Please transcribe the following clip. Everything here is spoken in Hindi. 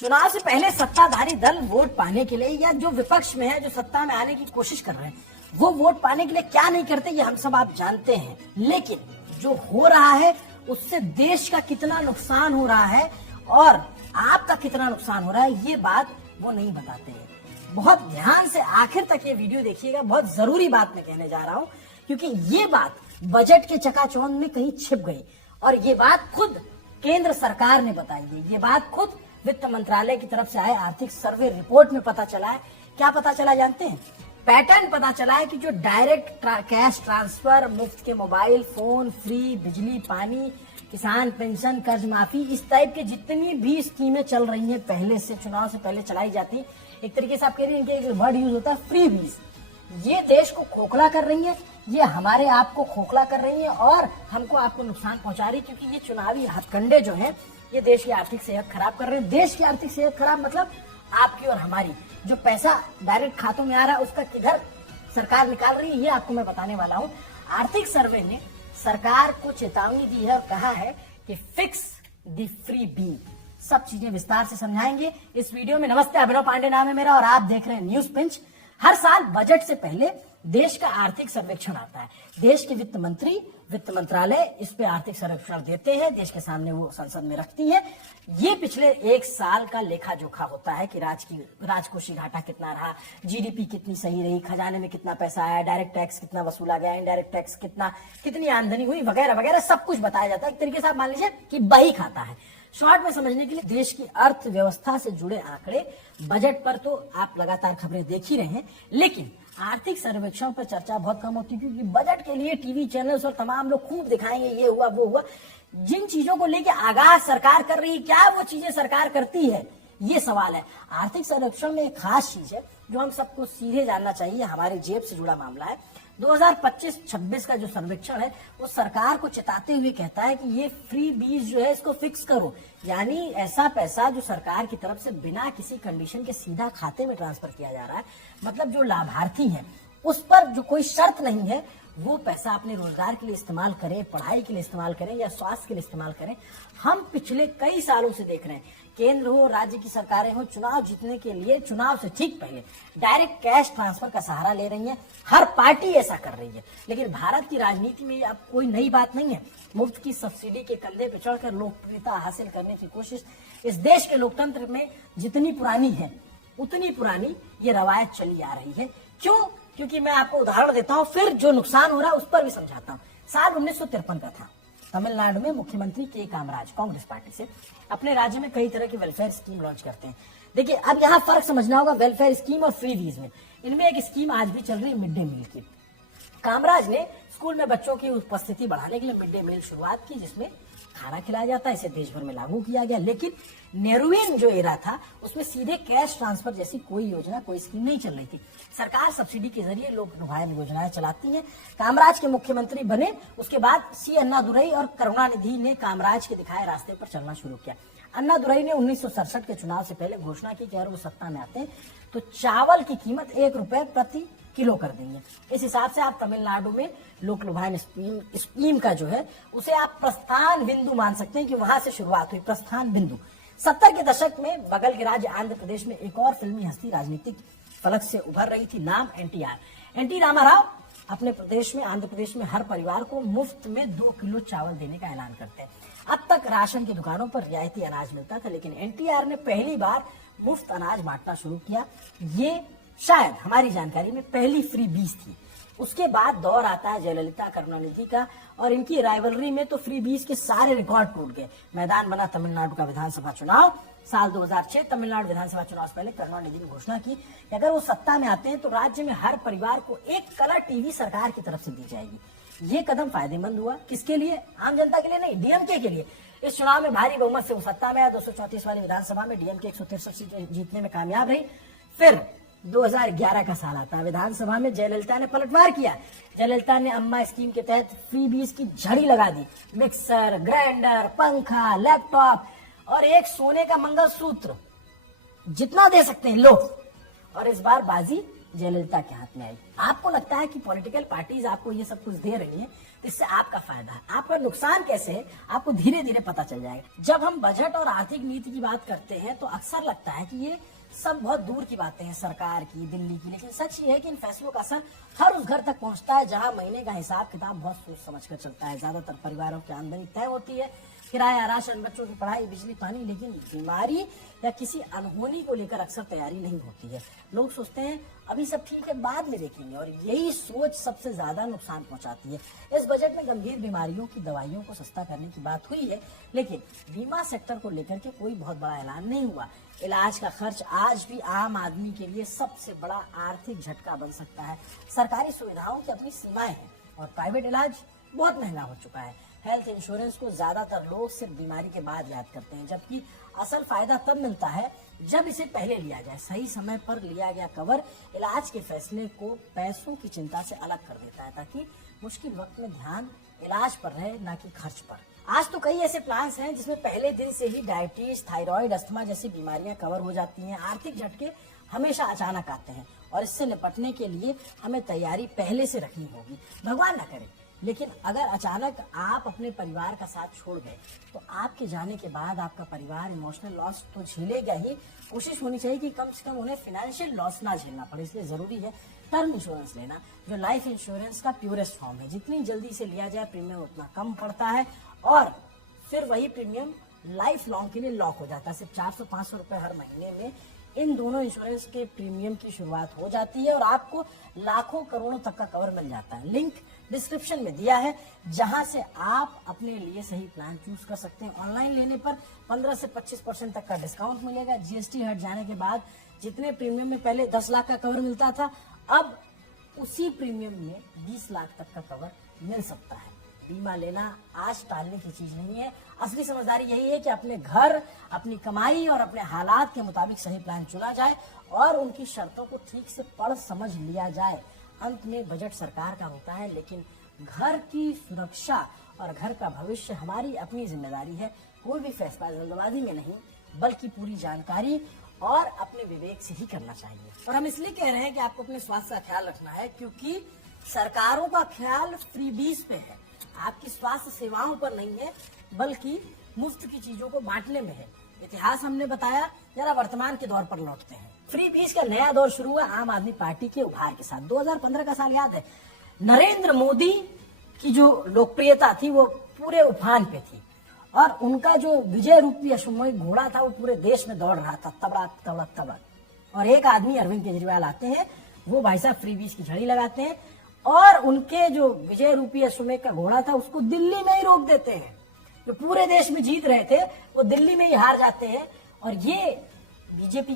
चुनाव से पहले सत्ताधारी दल वोट पाने के लिए या जो विपक्ष में है, जो सत्ता में आने की कोशिश कर रहे हैं, वो वोट पाने के लिए क्या नहीं करते ये हम सब आप जानते हैं। लेकिन जो हो रहा है उससे देश का कितना नुकसान हो रहा है और आपका कितना नुकसान हो रहा है ये बात वो नहीं बताते हैं। बहुत ध्यान से आखिर तक ये वीडियो देखिएगा, बहुत जरूरी बात मैं कहने जा रहा हूँ, क्योंकि ये बात बजट के चकाचौंध में कहीं छिप गई और ये बात खुद केंद्र सरकार ने बताई है। ये बात खुद वित्त मंत्रालय की तरफ से आए आर्थिक सर्वे रिपोर्ट में पता चला है। क्या पता चला जानते हैं? पैटर्न पता चला है कि जो डायरेक्ट कैश ट्रांसफर, मुफ्त के मोबाइल फोन, फ्री बिजली पानी, किसान पेंशन, कर्ज माफी, इस टाइप के जितनी भी स्कीमें चल रही हैं पहले से, चुनाव से पहले चलाई जाती, एक तरीके से आप कह रही हैं कि एक वर्ड यूज होता है फ्री बीज, ये देश को खोखला कर रही है, ये हमारे आप को खोखला कर रही है और हमको आपको नुकसान पहुंचा रही है, क्योंकि ये चुनावी हथकंडे जो हैं ये देश की आर्थिक सेहत खराब कर रहे हैं। देश की आर्थिक सेहत खराब मतलब आपकी और हमारी। जो पैसा डायरेक्ट खातों में आ रहा है उसका किधर सरकार निकाल रही है ये आपको मैं बताने वाला हूँ। आर्थिक सर्वे ने सरकार को चेतावनी दी है और कहा है कि फिक्स द फ्री बी। सब चीजें विस्तार से समझाएंगे इस वीडियो में। नमस्ते, अभिनव पांडे नाम है मेरा और आप देख रहे हैं न्यूज पिंच। हर साल बजट से पहले देश का आर्थिक सर्वेक्षण आता है। देश के वित्त मंत्री, वित्त मंत्रालय इस पे आर्थिक सर्वेक्षण देते हैं, देश के सामने वो संसद में रखती है। ये पिछले एक साल का लेखा जोखा होता है कि राजकोषीय घाटा कितना रहा, जीडीपी कितनी सही रही, खजाने में कितना पैसा आया, डायरेक्ट टैक्स कितना वसूला गया, इनडायरेक्ट टैक्स कितनी आमदनी हुई, वगैरह वगैरह सब कुछ बताया जाता है। एक तरीके से आप मान लीजिए कि बही खाता है। शॉर्ट में समझने के लिए देश की अर्थव्यवस्था से जुड़े आंकड़े, बजट पर तो आप लगातार खबरें देख ही रहे हैं, लेकिन आर्थिक सर्वेक्षण पर चर्चा बहुत कम होती है, क्योंकि बजट के लिए टीवी चैनल्स और तमाम लोग खूब दिखाएंगे ये हुआ वो हुआ। जिन चीजों को लेके आगाह सरकार कर रही है, क्या वो चीजें सरकार करती है, ये सवाल है। आर्थिक सर्वेक्षण में एक खास चीज है जो हम सबको सीधे जानना चाहिए, हमारे जेब से जुड़ा मामला है। 2025-26 का जो सर्वेक्षण है वो सरकार को चेताते हुए कहता है कि ये फ्री बीज जो है इसको फिक्स करो, यानी ऐसा पैसा जो सरकार की तरफ से बिना किसी कंडीशन के सीधा खाते में ट्रांसफर किया जा रहा है, मतलब जो लाभार्थी है उस पर जो कोई शर्त नहीं है, वो पैसा अपने रोजगार के लिए इस्तेमाल करें, पढ़ाई के लिए इस्तेमाल करें या स्वास्थ्य के लिए इस्तेमाल करें। हम पिछले कई सालों से देख रहे हैं, केंद्र हो, राज्य की सरकारें हो, चुनाव जीतने के लिए चुनाव से ठीक पहले डायरेक्ट कैश ट्रांसफर का सहारा ले रही है। हर पार्टी ऐसा कर रही है, लेकिन भारत की राजनीति में अब कोई नई बात नहीं है। मुफ्त की सब्सिडी के कंधे पर चढ़कर लोकप्रियता हासिल करने की कोशिश इस देश के लोकतंत्र में जितनी पुरानी है उतनी पुरानी ये रवायत चली आ रही है। क्यों? क्योंकि मैं आपको उदाहरण देता हूं, फिर जो नुकसान हो रहा है उस पर भी समझाता हूं। साल 1953 का था। तमिलनाडु में मुख्यमंत्री के कामराज कांग्रेस पार्टी से अपने राज्य में कई तरह की वेलफेयर स्कीम लॉन्च करते हैं। देखिए, अब यहाँ फर्क समझना होगा वेलफेयर स्कीम और फ्री बीज में। इनमें एक स्कीम आज भी चल रही है, मिड डे मील की। कामराज ने स्कूल में बच्चों की उपस्थिति बढ़ाने के लिए मिड डे मील शुरुआत की, जिसमें खाना खिलाया जाता है। इसे देश भर में लागू किया गया, लेकिन नेहरूवियन जो एरा था उसमें सीधे कैश ट्रांसफर जैसी कोई योजना, कोई स्कीम नहीं चल रही थी। सरकार सब्सिडी के जरिए लोक लुभायन योजनाएं चलाती है। कामराज के मुख्यमंत्री बने उसके बाद सी अन्नादुरई और करुणानिधि ने कामराज के दिखाए रास्ते पर चलना शुरू किया। अन्नादुरई ने 1967 के चुनाव से पहले घोषणा की कि अगर वो सत्ता में आते हैं तो चावल की कीमत 1 रुपए प्रति किलो कर देंगे। इस हिसाब से आप तमिलनाडु में लोक लुभायन स्कीम का जो है उसे आप प्रस्थान बिंदु मान सकते हैं कि वहां से शुरुआत हुई, प्रस्थान बिंदु। 70 के दशक में बगल के राज्य आंध्र प्रदेश में एक और फिल्मी हस्ती राजनीतिक फलक से उभर रही थी, नाम एनटीआर। एनटी रामाराव अपने प्रदेश में, आंध्र प्रदेश में हर परिवार को मुफ्त में 2 किलो चावल देने का ऐलान करते हैं। अब तक राशन की दुकानों पर रियायती अनाज मिलता था, लेकिन एनटीआर ने पहली बार मुफ्त अनाज बांटना शुरू किया। ये शायद हमारी जानकारी में पहली फ्री बीज थी। उसके बाद दौर आता है जयललिता करुणानिधि का, और इनकी राइवलरी में तो फ्री बीज के सारे रिकॉर्ड टूट गए। मैदान बना तमिलनाडु का विधानसभा चुनाव। साल 2006 तमिलनाडु विधानसभा चुनाव से पहले करुणानिधि ने घोषणा की कि अगर वो सत्ता में आते हैं तो राज्य में हर परिवार को एक कलर टीवी सरकार की तरफ से दी जाएगी। ये कदम फायदेमंद हुआ, किसके लिए? आम जनता के लिए नहीं, डीएमके के लिए। इस चुनाव में भारी बहुमत से वो सत्ता में आया। 234 वाली विधानसभा में डीएमके 163 सीटें जीतने में कामयाब रही। फिर 2011 का साल आता है, विधानसभा में जयललिता ने पलटवार किया। जयललिता ने अम्मा स्कीम के तहत फ्री बीज की झड़ी लगा दी। मिक्सर, ग्राइंडर, पंखा, लैपटॉप और एक सोने का मंगलसूत्र, जितना दे सकते हैं लो। और इस बार बाजी जयललिता के हाथ में आई। आपको लगता है कि पॉलिटिकल पार्टीज आपको ये सब कुछ दे रही हैं, तो इससे आपका फायदा है, आपका नुकसान कैसे है आपको धीरे धीरे पता चल जाएगा। जब हम बजट और आर्थिक नीति की बात करते हैं तो अक्सर लगता है कि ये सब बहुत दूर की बातें हैं, सरकार की, दिल्ली की, लेकिन सच ये है कि इन फैसलों का असर हर उस घर तक पहुंचता है जहां महीने का हिसाब किताब बहुत सोच समझ कर चलता है। ज्यादातर परिवारों की आमदनी तय होती है, किराया, राशन, बच्चों की पढ़ाई, बिजली, पानी, लेकिन बीमारी या किसी अनहोनी को लेकर अक्सर तैयारी नहीं होती है। लोग सोचते हैं अभी सब ठीक है, बाद में देखेंगे, और यही सोच सबसे ज्यादा नुकसान पहुंचाती है। इस बजट में गंभीर बीमारियों की दवाइयों को सस्ता करने की बात हुई है, लेकिन बीमा सेक्टर को लेकर के कोई बहुत बड़ा ऐलान नहीं हुआ। इलाज का खर्च आज भी आम आदमी के लिए सबसे बड़ा आर्थिक झटका बन सकता है। सरकारी सुविधाओं की अपनी सीमाएं हैं और प्राइवेट इलाज बहुत महंगा हो चुका है। हेल्थ इंश्योरेंस को ज्यादातर लोग सिर्फ बीमारी के बाद याद करते हैं, जबकि असल फायदा तब मिलता है जब इसे पहले लिया जाए। सही समय पर लिया गया कवर इलाज के फैसले को पैसों की चिंता से अलग कर देता है, ताकि मुश्किल वक्त में ध्यान इलाज पर रहे, ना कि खर्च पर। आज तो कई ऐसे प्लान्स हैं जिसमें पहले दिन से ही डायबिटीज, थायराइड, अस्थमा जैसी बीमारियां कवर हो जाती हैं। आर्थिक झटके हमेशा अचानक आते हैं और इससे निपटने के लिए हमें तैयारी पहले से रखनी होगी। भगवान न करे, लेकिन अगर अचानक आप अपने परिवार का साथ छोड़ गए तो आपके जाने के बाद आपका परिवार इमोशनल लॉस तो झेलेगा ही। कोशिश होनी चाहिए कि कम से कम उन्हें फाइनेंशियल लॉस ना झेलना पड़े। इसलिए जरूरी है टर्म इंश्योरेंस लेना, जो लाइफ इंश्योरेंस का प्योरेस्ट फॉर्म है। जितनी जल्दी से लिया जाए प्रीमियम उतना कम पड़ता है और फिर वही प्रीमियम लाइफ लॉन्ग के लिए लॉक हो जाता है। सिर्फ 400-500 रुपए हर महीने में इन दोनों इंश्योरेंस के प्रीमियम की शुरुआत हो जाती है और आपको लाखों करोड़ों तक का कवर मिल जाता है। लिंक डिस्क्रिप्शन में दिया है, जहां से आप अपने लिए सही प्लान चूज कर सकते हैं। ऑनलाइन लेने पर 15 से 25% तक का डिस्काउंट मिलेगा। जीएसटी हट जाने के बाद जितने प्रीमियम में पहले 10 लाख का कवर मिलता था, अब उसी प्रीमियम में 20 लाख तक का कवर मिल सकता है। बीमा लेना आज टालने की चीज नहीं है। असली समझदारी यही है कि अपने घर, अपनी कमाई और अपने हालात के मुताबिक सही प्लान चुना जाए और उनकी शर्तों को ठीक से पढ़ समझ लिया जाए। अंत में बजट सरकार का होता है, लेकिन घर की सुरक्षा और घर का भविष्य हमारी अपनी जिम्मेदारी है। कोई भी फैसला जल्दबाजी में नहीं, बल्कि पूरी जानकारी और अपने विवेक से ही करना चाहिए। और हम इसलिए कह रहे हैं कि आपको अपने स्वास्थ्य का ख्याल रखना है, क्योंकि सरकारों का ख्याल फ्रीबीज पे है, आपकी स्वास्थ्य सेवाओं पर नहीं है, बल्कि मुफ्त की चीजों को बांटने में है। इतिहास हमने बताया, जरा वर्तमान के दौर पर लौटते हैं। फ्री बीज का नया दौर शुरू हुआ आम आदमी पार्टी के उभार के साथ। 2015 का साल याद है, नरेंद्र मोदी की जो लोकप्रियता थी वो पूरे उफान पे थी और उनका जो विजय रूपी अश्वमय घोड़ा था वो पूरे देश में दौड़ रहा था, तबड़क तबड़क तबड़क। और एक आदमी अरविंद केजरीवाल आते हैं, वो भाई साहब फ्री बीज की झड़ी लगाते हैं और उनके जो विजय रूपी अश्वमेध का घोड़ा था उसको दिल्ली में ही रोक देते हैं। जो पूरे देश में जीत रहे थे वो दिल्ली में ही हार जाते हैं और ये बीजेपी